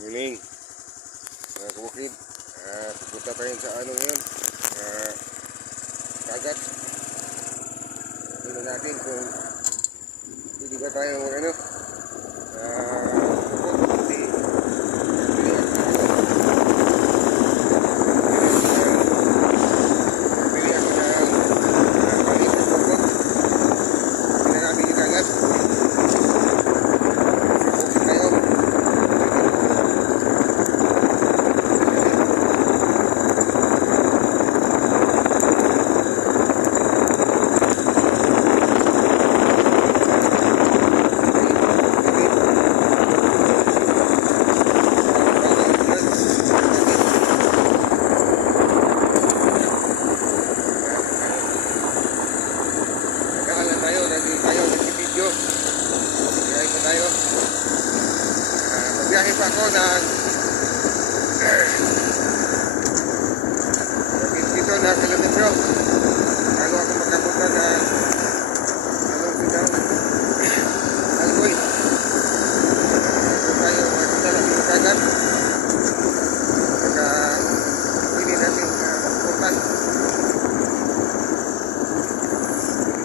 Muling mga kabukid, pupunta tayo sa ano ngayon, dagat. Tingnan natin kung pwede ba tayo ano, magbiyahe pa ako ng dito na kilometro bago ako makapunta na anong sigaw Algoy. Tayo makita lang yung dagat pagka hindi natin pupuntan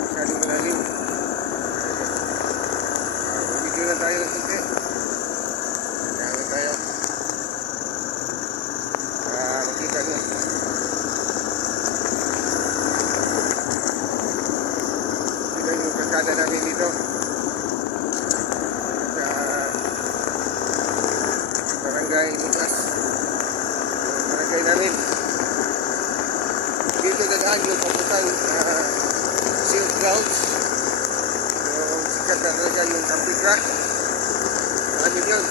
masyadong malalim. Video na tayo ng sinte tayo makita nyo yung kasada namin dito sa barangay Nikas, barangay namin dito dadaan yung papuntang Silk Clouds, yung sikat na talaga yung Campicra namin yun.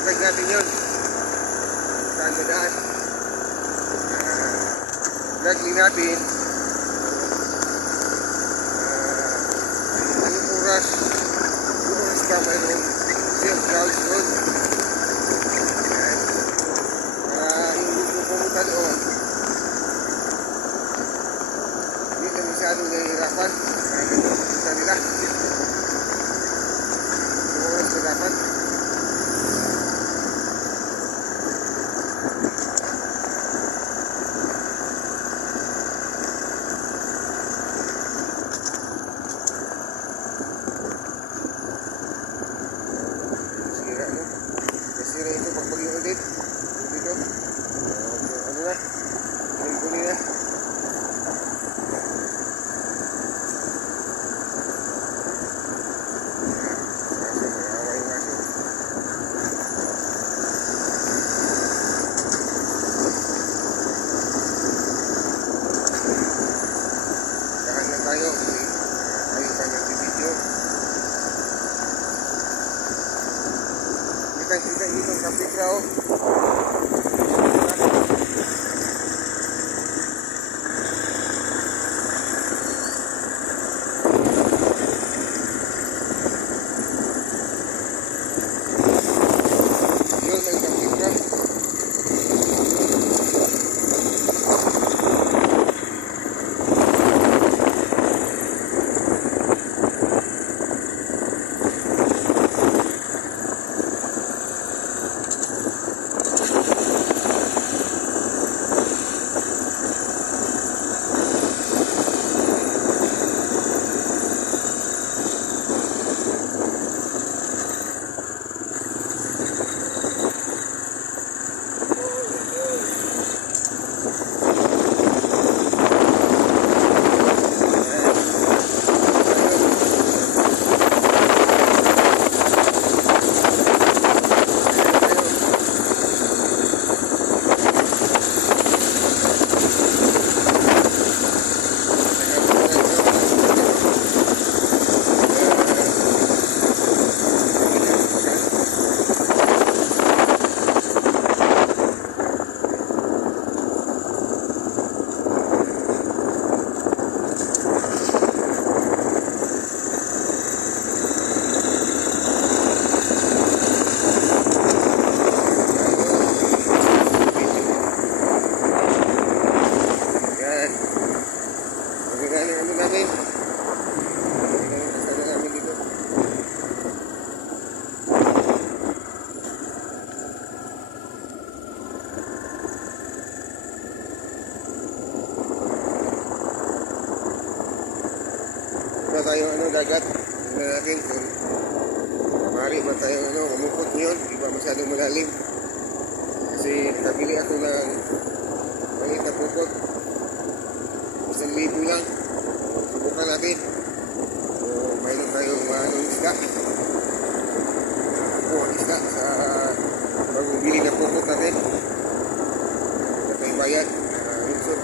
Vlog natin yun saan dadaan. Vlog din natin anong oras pa mayroong Silk Clouds doon. Yung gusto pumunta doon hindi na masyadong nahihirapan sa nila yung oras na dapat. Sira ito pag bagyo ulit dito ano na kunin na awa yung aso tahan lang tayo tayo pa nagbibideo. Kita dito ang Campicra yun ang Campicra. dagat. Tingnan natin kung maaari ba tayong umukot ngayon. Di ba masyadong malalim. Kasi nakabili ako ng maliit na pukot. 1,000 lang. Subukan natin. So, mayroon tayong isda. Ang isda sa bagong bili na pukot natin. Wala tayong bayad. Lungsod.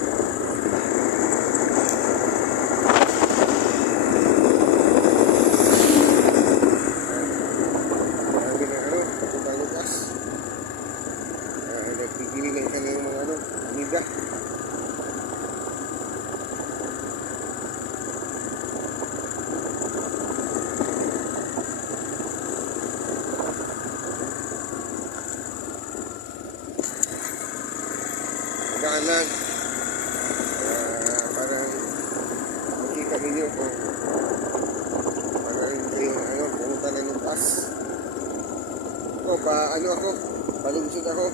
Nagpigili ng kanilang mga amiga. Magaan lang. Parang makita ninyo kung parang kayong pumunta na ng bus. Ako, palungsod ako.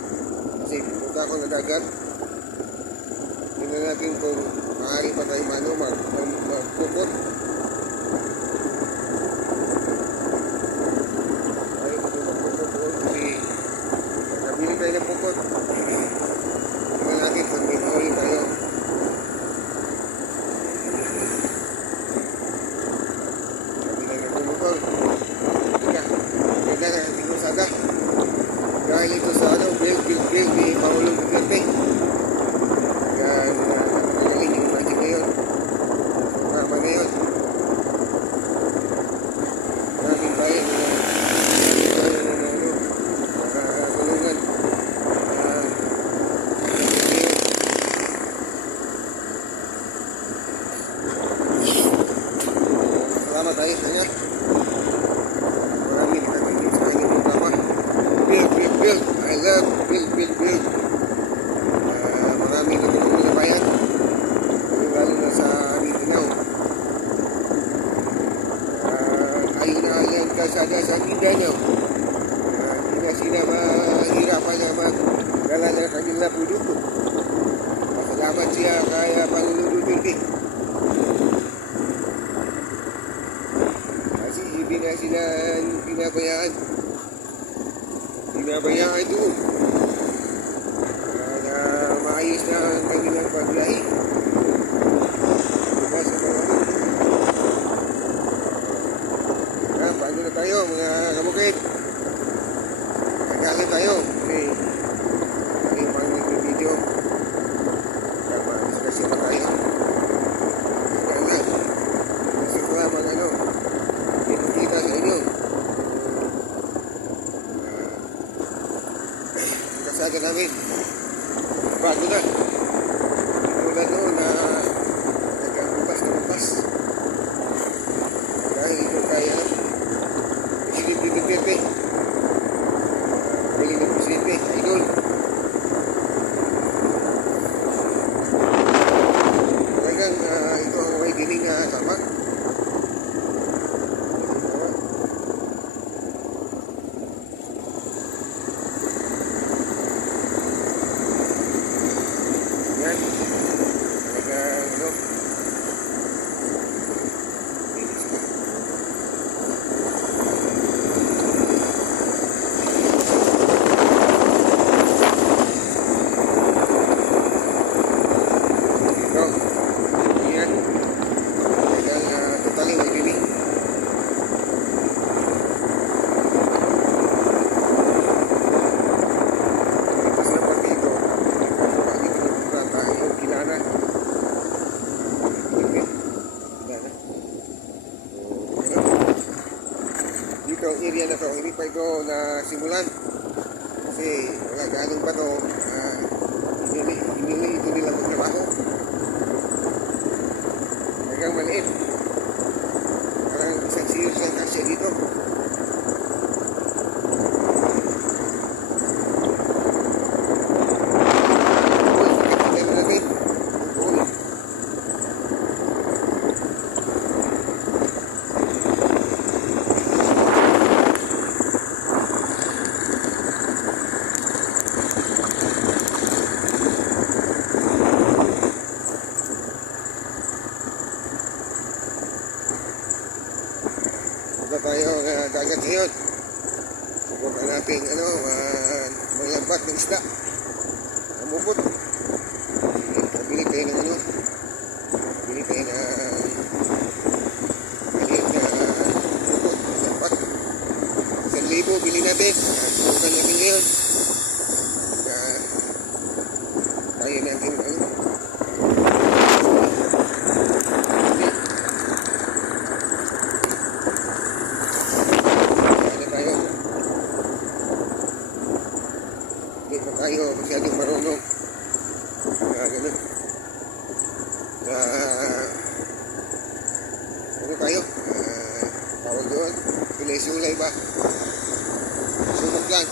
Kasi pumunta ako na dagat. Tingnan natin kung maaari pa tayo magpukot. Maaari pa tayo magpukot doon kasi nakabili tayo ng pukot. Tingnan natin kung may maaari tayo. Sabi na nagpumukol. Ganda na ating kusada. Dahil ito sa build ni Paulong Duterte. Kaya napakagaling yung magic ngayon. Tama na yun. Maraming bayan na tulungan. Salamat tayo sa kanya. Maraming nakakagin sa kanya ng tama. Build. I love build. Maraming natulungan na bayan. Lalo na sa Mindanao. Ayun na yan kasada sa Mindanao. Hindi na sila mahirapan na magdala ng kanilang produkto. Masalamat siya kaya Pangulong Duterte. Kasi hindi na sila pinabayaan. Pinabayaan doon. Na maayos na ang kanilang paglahi. Diba sa mga paano na tayo mga kamukit? Nagalit tayo. Kasi ay pang nag-video. Kaya ma-discussion na tayo. Nagalit. Gusto ko naman pinakita sa inyo. Kasada namin bago na mula noon na nagkabukas dahil ito kaya Presidente Duterte galing na Presidente idol talagang ito ang may dining tama. Yan. Talagang linis na. Ito. Yan. Talagang totally magdinig. Dito ang area na to, hindi pa ito na simulan kasi wala ganong ba to hindi ito nila magtrabaho hanggang maliit parang isang serious lang kasi dito. Punta tayo dagat ngayon. Subukan natin maglambat ng isda. Namupot. Pabili tayo ng pabili tayo ng maliit na pupot, lambat. 1,000 bili natin. Subukan natin ngayon. Kaya natin tayo masyadong marunong ganun ano tayo tawag doon sulay-sulay ba sumog lang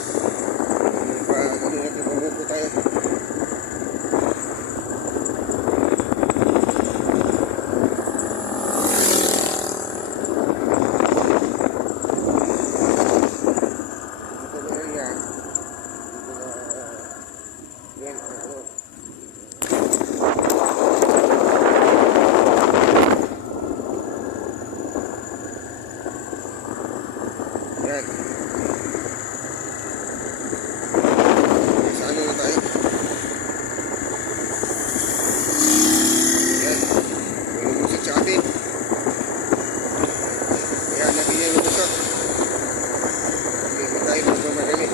ano natin pamupo tayo yan. Sa ano na tayo? Yan. May lumusot sa atin. Ayan natin yung lumusot. Hindi mo tayo magmamadali.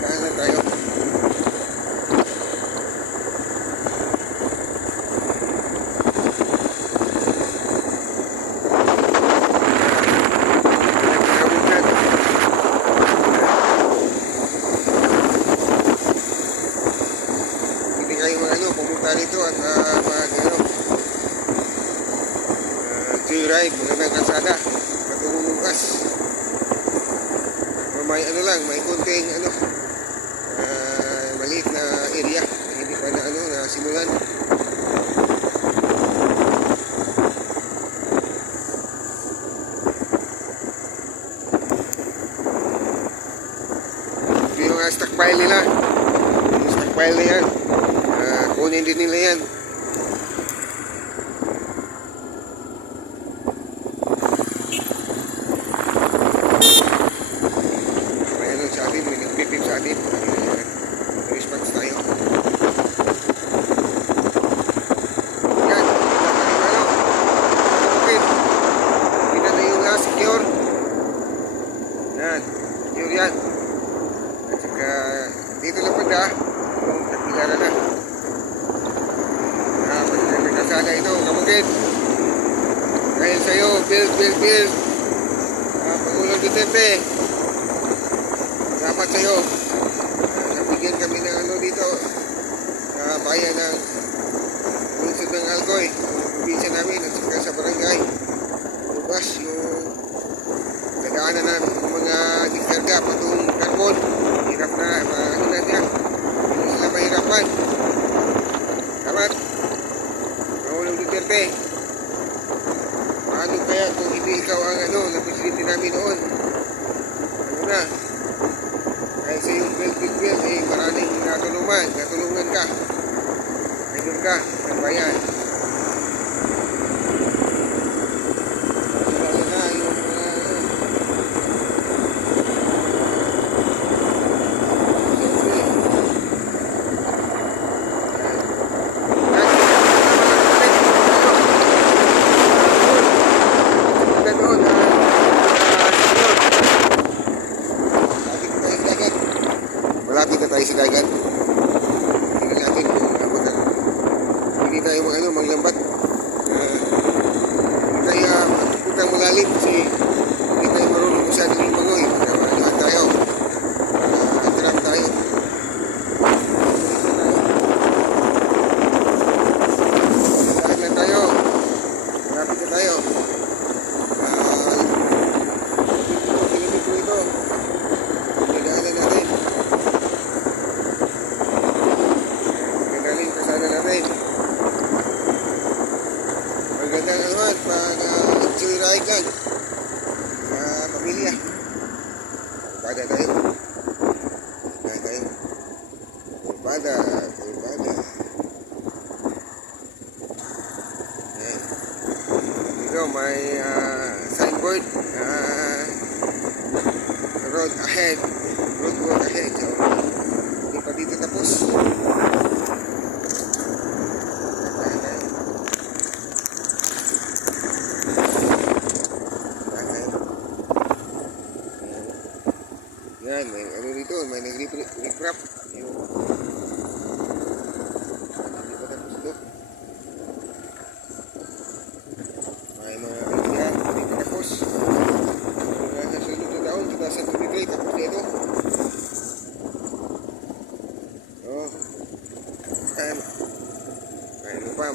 Saan na tayo? Pumunta dito at joyride, magandang kalsada patungong bukas may may konting maliit na area na hindi pa na simulan. Ito yung stockpile nila, yung stockpile na yan. Kunin din nila yan. May sa atin, may nagpipip sa atin. Response tayo. Yan. Okay. Kita na yung secure. Yan. Secure yan. At saka dito lang pala. Nagpigara na. Sana ito, kamugit. Dahil sa'yo, build. Pangulong Duterte. Dapat sa'yo. Nabigyan kami ng dito. Sa bayan ng lungsod ng Alcoy. Probinsya namin at saka sa barangay. Bukas yung dadaanan namin ng mga diskarga patong carbon. Hirap na, ano na niya. Hindi sila mahirapan. Dapat. Duterte, paano kaya kung hindi ikaw ang na presidente namin noon? Ano na? Dahil sa yung build, maraming natulungan ka. Idol ka, ng bayan. Lalo na yung malapit na tayo sa dagat. Tingnan natin kung hindi tayo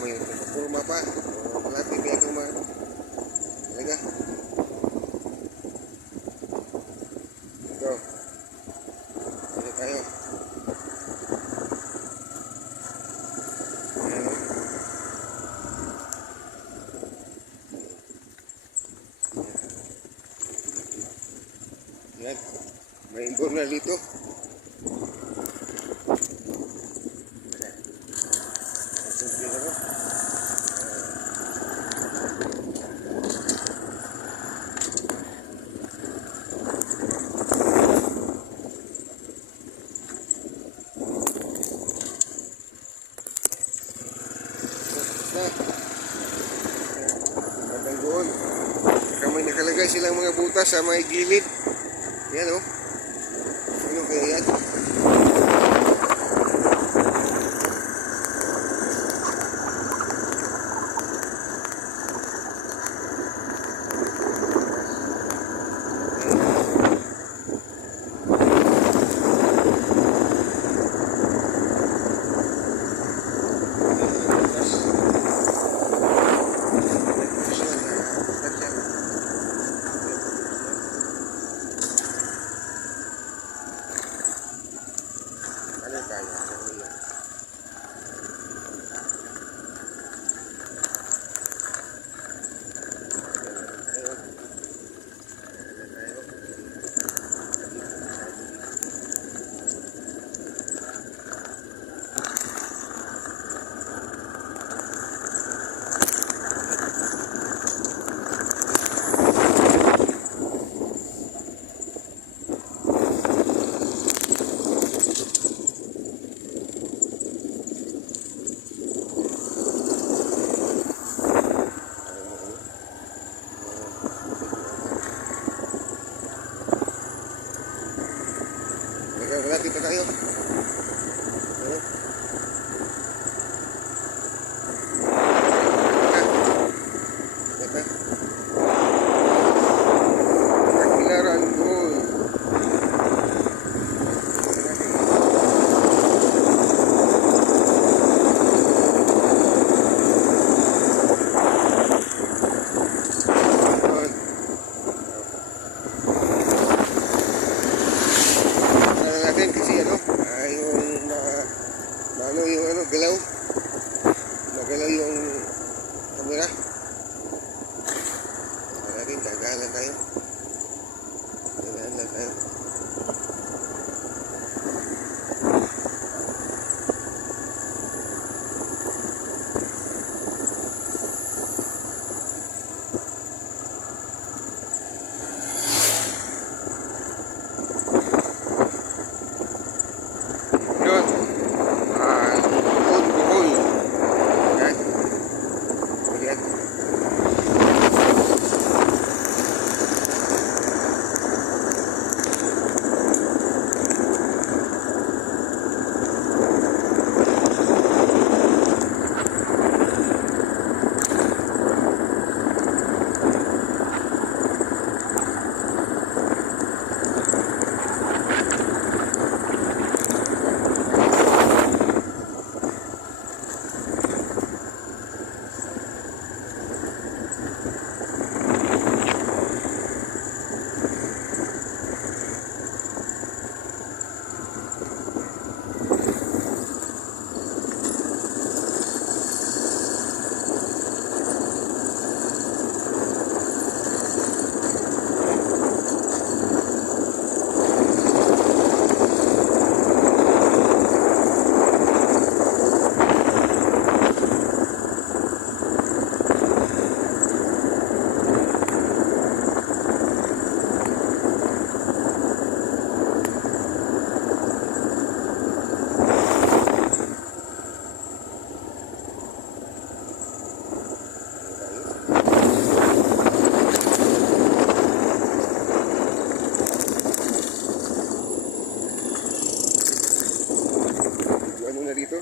may kurma pa. Malapit kaya itong mga talaga. Ito. Ito tayo. Ayan. Yan. May inbornal dito. Magandang doon. Saka may nakalagay silang mga butas sa may gilid. Yan o. Ano kaya yan? Malapit na tayo. Tagbilaran Gold. Kasi ano, yung galaw. Nagalaw yung camera. Natin, gagahan lang tayo. Gagahan lang tayo.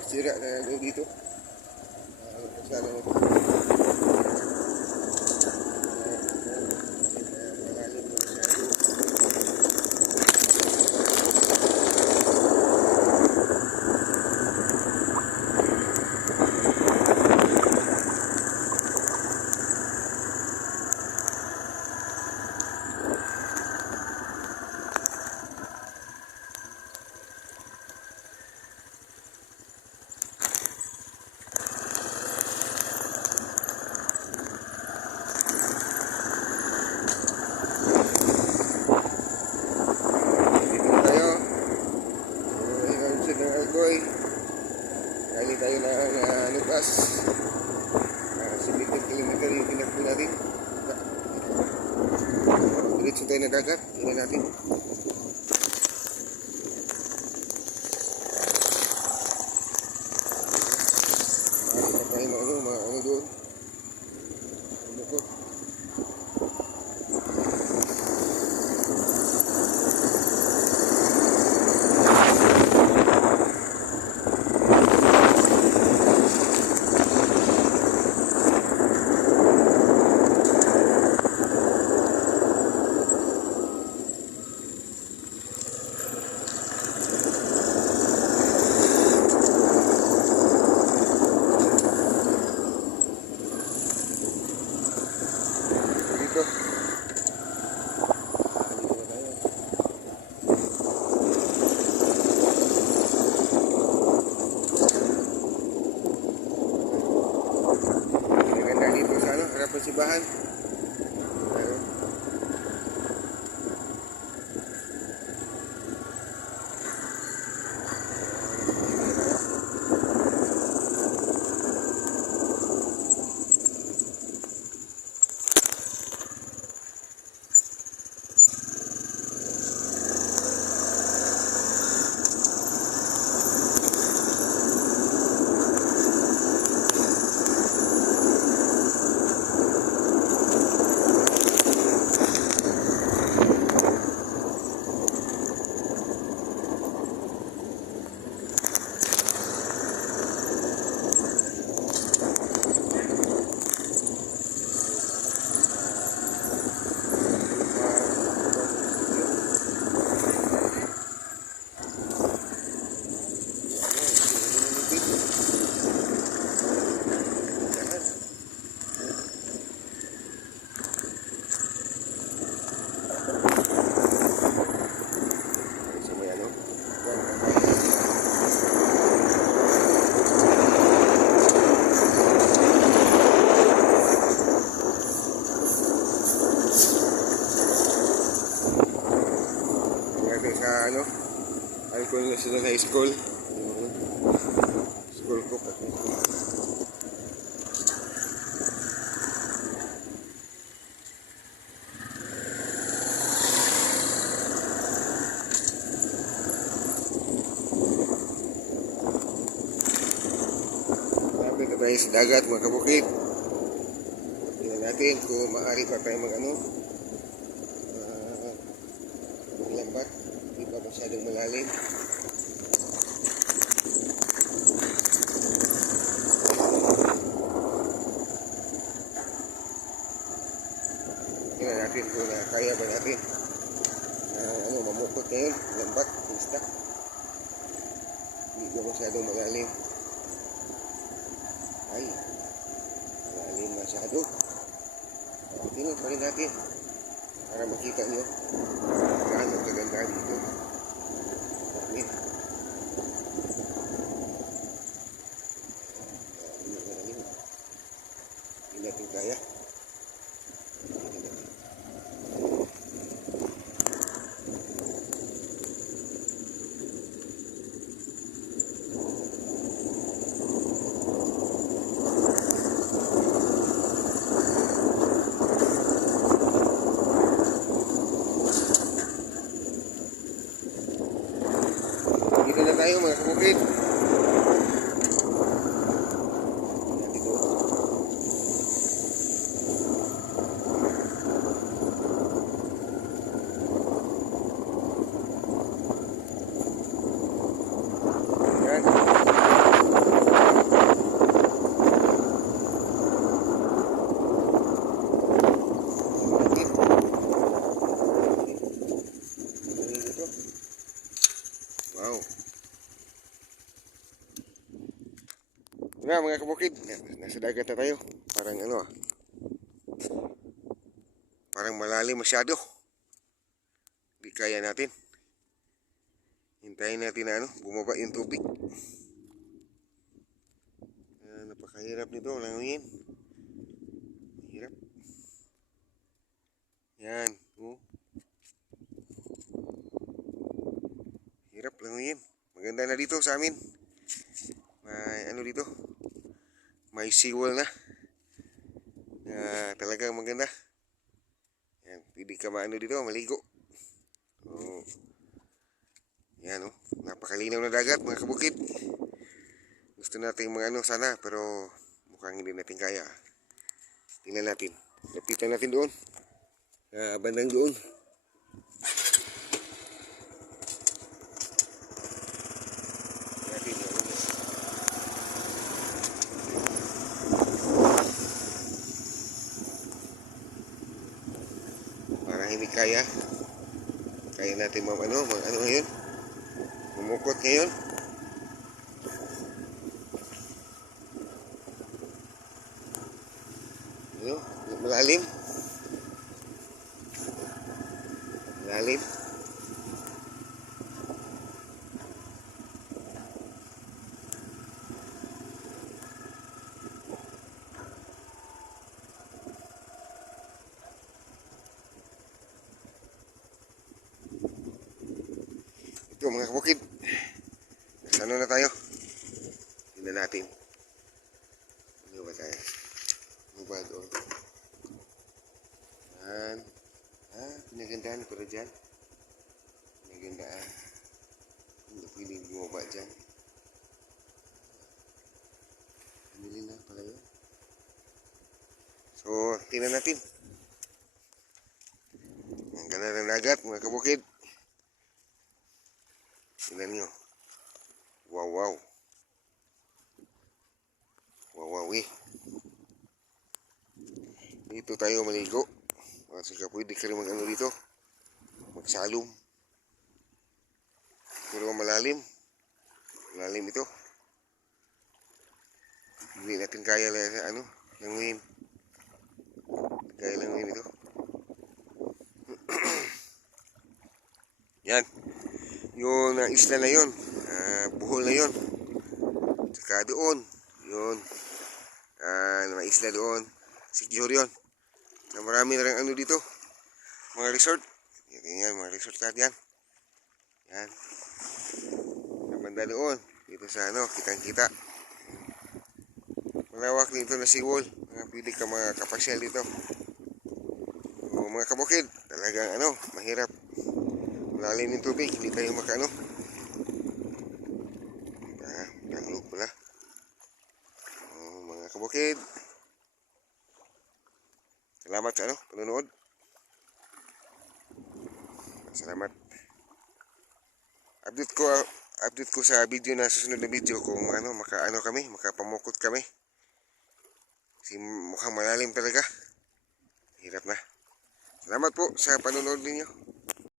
Sira na yung dito. Sana Bumili tayo ng lupas. 17 kilometer yung tinakbo natin. Diretso tayo na dagat. Tingnan natin. Makakita tayo mga ano doon. Ano ko? Persibahan. Sa Alcon National High School. School ko pa. Lapit na tayo sa dagat mga kabukid. Tingnan natin kung maaari pa tayo maglambat. Hindi pa masyadong malalim. Tingnan natin kung kaya ba natin mamukot ngayon, lambat, pista. Hindi pa masyadong malalim. Ay, malalim masyado. Tingnan pa rin natin para makita nyo gaano kaganda dito. Amin. Hindi natin kaya. Dito na tayo mga kabukid. Yan. Wow. Na mga kabukid, nasa dagat na tayo. Parang parang malalim masyado. Hindi kaya natin. Hintayin natin na bumaba yung tubig. Napakahirap nito, languyin. Hirap. Yan, hirap languyin. Maganda na dito sa amin. may ano dito, may seawall na. Talagang maganda. Yan, pwede ka maano dito, maligo. Oh. Yan oh, napakalinaw na dagat mga kabukid. Gusto natin mga ano sana, pero mukhang hindi natin kaya. Tingnan natin. Lapitan natin doon. Bandang doon. Natin yung ano. Parang hindi kaya. Kaya natin ano ngayon. Mumukot ngayon. Ano? Malalim. Malalim. Ito mga kabukid. Nasa ano na tayo? Tingnan natin. Ano ba tayo? Ano ba doon? Yan. Pinagandaan ko na dyan. Pinagandaan. Hindi pwedeng bumaba dyan. Pamili na pala yun. So, tingnan natin. Ang ganda ng dagat mga kabukid. Tingnan nyo. Wow, wow. Wow, wow, eh. Dito tayo maligo. Kasi pwede ka rin mag-ano dito. Magsalom. Pero malalim. Malalim ito. Hindi natin kaya lang languin. Kaya languin ito. Yan. Yung isla na yun. Buhol na yun. Saka doon. Yun. May isla doon. Secure yun. Na marami na rin ano dito. Mga resort. Yan, mga resort natin yan. Yan. Namanda doon. Dito sa kitang-kita. Malawak dito na seawall. Pwede ka mga kapasyal dito. O mga kabukid, talagang mahirap. Malalim yung tubig, hindi tayo makaano. Tanglog pala. O mga kabukid. Salamat sa panonood. Salamat. Update ko sa video na susunod na video kung makapamukot kami. Kasi mukhang malalim talaga. Hirap na. Salamat po sa panonood ninyo.